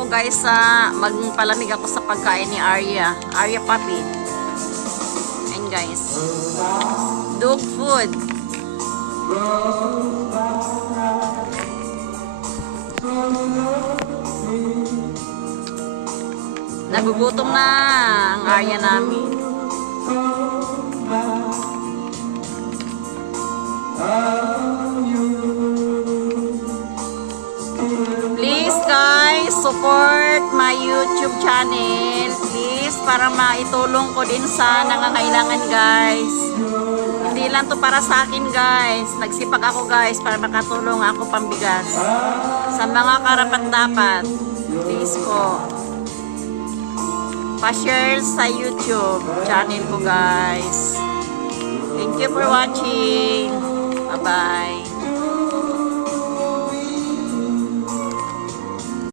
ako guys sa magpalamig ako sa pagkain ni Arya. Arya Papi. And guys. Dog food. Nagugutom na ang Arya namin. Please guys, support my YouTube channel. Please, para maitulong ko din sa nangangailangan guys. Hindi lang to para sa akin guys. Nagsipag ako guys para makatulong ako pambigas. Sa mga karapat-dapat. Please po. Pa-share sa YouTube channel ko guys. Thank you for watching.